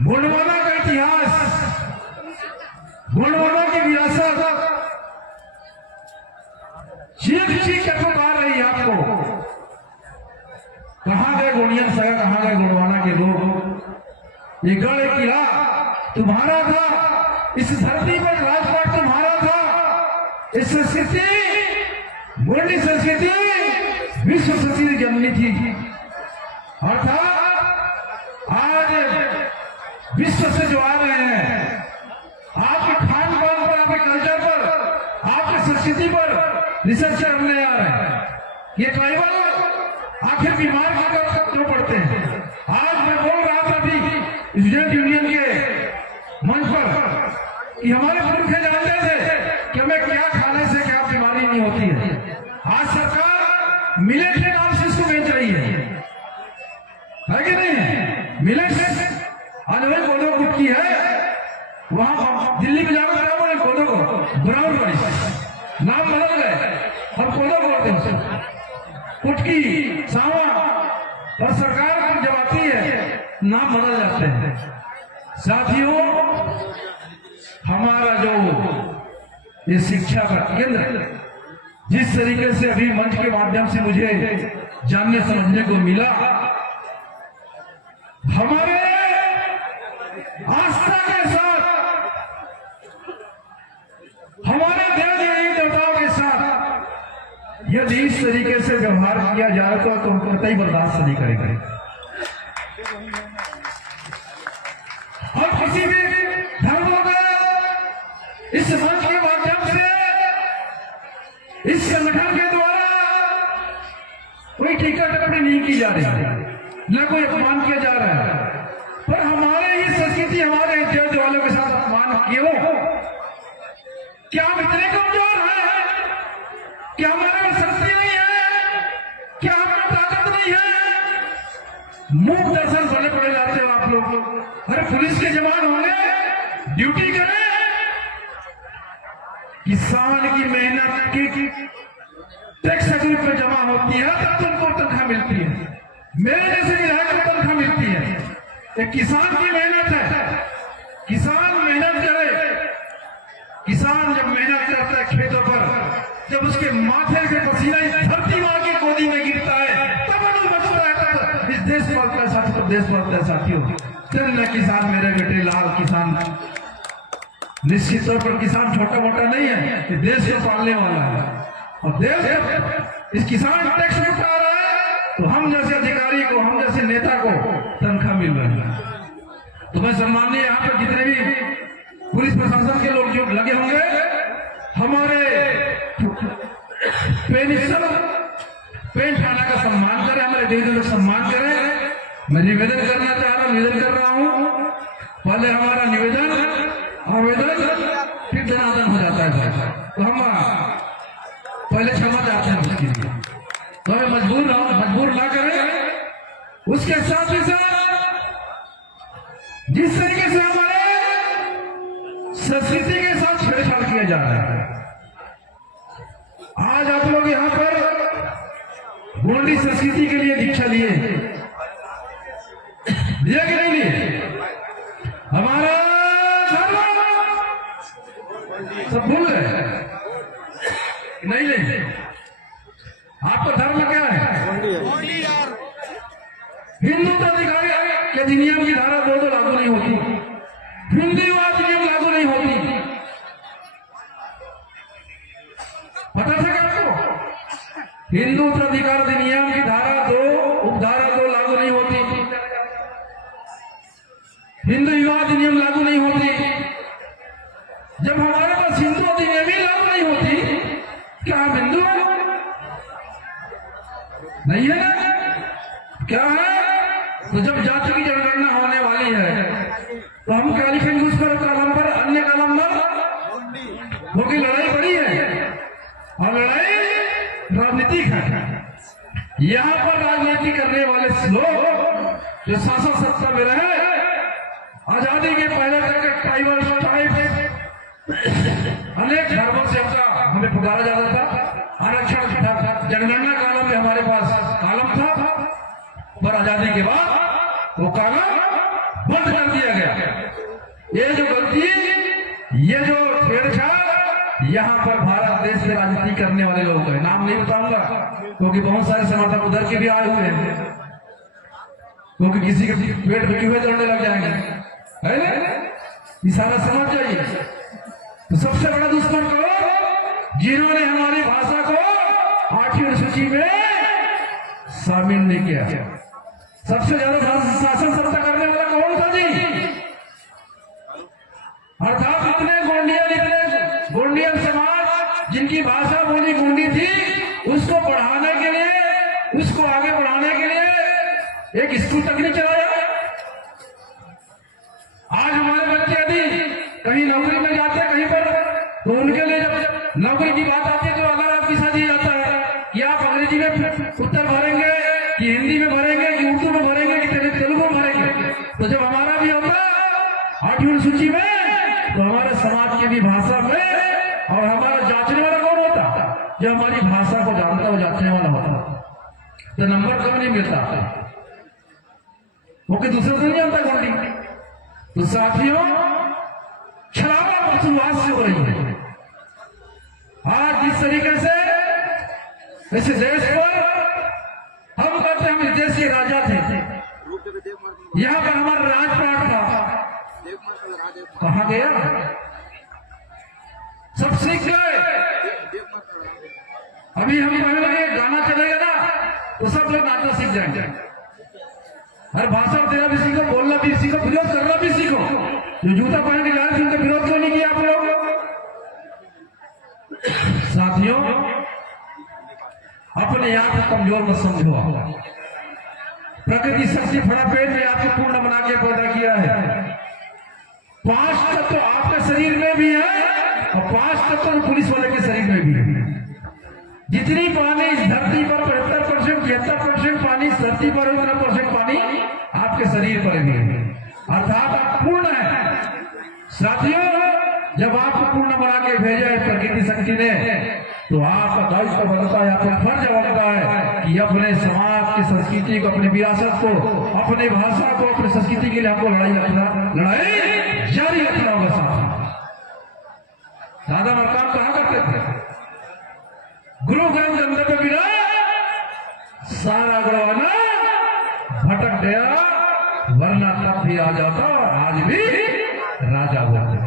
गोंडवाना का इतिहास, गोंडवाना की विरासत चीख चीख के पुकार रही है आपको। कहां गए गोंडियन सगा, कहां गए गोंडवाना के लोग। ये गढ़ किला तुम्हारा था, इस धरती पर राजपाट तुम्हारा था। इस संस्कृति, गोंडी संस्कृति विश्व संस्कृति जन्मी थी। अर्थात आज विश्व से जो आ रहे हैं, आपके खान पान पर, आपके कल्चर पर, आपकी संस्कृति पर रिसर्च करने आ रहे हैं। ये ट्राइबल आखिर बीमार क्यों पड़ते हैं? आज मैं बोल रहा था अभी स्टूडेंट यूनियन के मंच पर कि हमारे पुरखे जानते थे कि हमें क्या खाने से क्या बीमारी नहीं होती है। आज सरकार मिलेट के नाम से इसको बेच रही है कि नहीं? मिलेट आज वही कोदो गुट की है, वहां दिल्ली में जाकर क्या बोले कोदो को ब्राउन राइस, नाम बदल गए और कोदो बोलते हैं कुटकी सावा। और सरकार जब आती है नाम बदल जाते हैं। साथियों, हमारा जो ये शिक्षा का केंद्र जिस तरीके से अभी मंच के माध्यम से मुझे जानने समझने को मिला, हमारे आस्था के साथ, हमारे देवी देवताओं के साथ यदि इस तरीके से व्यवहार किया जाए तो हम कतई बर्दाश्त नहीं करेंगे। और किसी भी धर्म को इस मंच के माध्यम से, इस संगठन के द्वारा कोई टीका टिप्पणी नहीं की जा रही है, न कोई अपमान किया जा रहा है। पर हमारे ही संस्कृति, हमारे इतिहास वालों के साथ अपमान क्यों? क्या हम इतने कमजोर हैं? क्या हमारे में शक्ति नहीं है? क्या हमारे ताकत नहीं है? मुंह दर्शन बने पड़े जाते हो आप लोग। अरे पुलिस के जवान होने, ड्यूटी करें, किसान की मेहनत की टैक्स ग्रुप में जमा होती है तब तुमको तनख्वाह मिलती है। मेरे जैसे विधायक को तनख्वाह मिलती है। एक किसान की मेहनत है, किसान मेहनत करे। किसान जब मेहनत करता है खेतों पर, जब उसके माथे से पसीना इस धरती मां की गोदी में गिरता है, तब अनु बचता है, तब इस देश पलता है साथियों, तब देश पलता है साथियों। चल किसान मेरे बेटे लाल किसान, निश्चित तौर पर किसान छोटा मोटा नहीं है, ये देश को पालने वाला है। और देश इस किसान टैक्स उठा रहा है तो हम जैसे अधिकारी को, हम जैसे नेता को तनख्वाह मिल रही है। तो मैं सम्मानीय यहाँ पर जितने भी पुलिस प्रशासन के लोग जो लगे होंगे, हमारे पेन थाना का सम्मान करें, हमारे देश का सम्मान करें। मैं निवेदन करना चाह रहा हूँ, निवेदन कर रहा हूँ। पहले हमारा निवेदन, आवेदन, फिर धनादन हो जाता है। तो हम पहले क्षमा चाहते हैं उसके लिए, तो हमें मजबूर ना करें। उसके साथ ही साथ जिस तरीके से हमारे संस्कृति के साथ छेड़छाड़ किया जा रहा है, आज आप लोग यहां पर गोंडी संस्कृति के लिए दीक्षा लिए कि नहीं लिए? हमारा धर्म सब भूल गए नहीं ले? आपका धर्म क्या है? हिंदू तो अधिकारी के अधिनियम की धारा 2 लागू नहीं होती, हिंदूवाद अधिनियम लागू नहीं होती। पता था क्या आपको? हिंदू अधिकार अधिनियम की धारा 2, उपधारा 2 लागू नहीं होती, हिंदू विवाह अधिनियम लागू नहीं होती। जब हमारे पास हिंदू अधिनियम ही लागू नहीं होती, क्या हम हिंदू हैं? नहीं है ना? क्या है? तो जब जाति की जनगणना होने वाली है तो हम कालीखंड उस पर कलम पर, अन्य कलम पर होगी लड़ाई बड़ी है, और लड़ाई राजनीतिक है। यहां पर राजनीति करने वाले लोग जो शासन सत्ता में रहे, आजादी के पहले तक के ट्राइबल अनेक धर्मों से हमें पुकारा जाता था, आरक्षण था, जनगणना कालम में हमारे पास कालम था, पर आजादी के बाद वो कालम बंद कर दिया गया। ये जो गलती, ये जो छेड़छाड़ यहाँ पर भारत देश में राजनीति करने वाले लोग हैं, नाम नहीं बताऊंगा क्योंकि बहुत सारे समर्थक उधर के भी आए हुए हैं, क्योंकि किसी के पेट में क्यों दौड़ने लग जाएंगे, है ना? ये सारा समझ जाइए। तो सबसे बड़ा दुश्मन कौन? जिन्होंने हमारी भाषा को 8वीं अनुसूची में शामिल नहीं किया। सबसे ज्यादा शासन सत्ता करने वाला कौन था जी? अर्थात इतने गोंडियन समाज जिनकी भाषा बोली गोंडी थी, उसको बढ़ाने के लिए, उसको आगे बढ़ाने के लिए एक स्कूल तक नहीं चलाया। आज हमारे बच्चे यदि कहीं नौकरी में जाते कहीं पर, तो उनके लिए जब नौकरी की बात आती है तो अगर आपकी साथी जाता है कि आप अंग्रेजी में उत्तर भरेंगे कि हिंदी में भरेंगे कि उर्दू में भरेंगे कि तेलुगु में भरेंगे, तो जब हमारा भी होता 8वीं सूची में, तो हमारे समाज की भी भाषा में, और हमारा जांचने वाला कौन होता? जो हमारी भाषा को जानता हो, जांचने वाला होता, तो नंबर कम नहीं मिलता, वो कि दूसरे को नहीं जानता गोंडी। तो साथियों, छलावा बकवास से हो रही है। आज जिस तरीके से इस देश पर हम कहते हैं हम इस देश के राजा थे, यहाँ पर हमारा राजपाट था, कहाँ गया? सब सीख गए। अभी हम कहने लगे गाना चलेगा ना तो सब लोग नाचना सीख जाएंगे। हर भाषा देना भी सीखो, बोलना भी सीखो, विरोध करना भी सीखो। जो जूता पहन के जा रहे थे उनका विरोध क्यों नहीं किया आप लोग? साथियों, अपने आप को कमजोर मत समझो। प्रकृति सबसे बड़ा पेड़ में आपको पूर्ण बना के पैदा किया है। 5 तत्व तो आपके शरीर में भी है और 5 तत्व तो पुलिस वाले के शरीर में भी है। जितनी पानी इस धरती पर 75%, 73% पानी इस धरती पर, 15% पानी आपके शरीर पर भी है, अर्थात आप पूर्ण है। साथियों, जब आपको पूर्ण बना के भेजा है प्रकृति शक्ति ने, तो आपका दायित्व बनता है, आपका फर्ज बनता है कि अपने समाज की संस्कृति को, अपनी विरासत को, अपने भाषा को, अपनी संस्कृति के लिए आपको लड़ाई जारी रखना होगा। साथ दादा मरकाम कहा करते थे, गुरु ग्रंथ ग्रंथ के बिना सारा गड़वाना भटक गया, वरना तब भी आ जाता और आज भी राजा हुआ।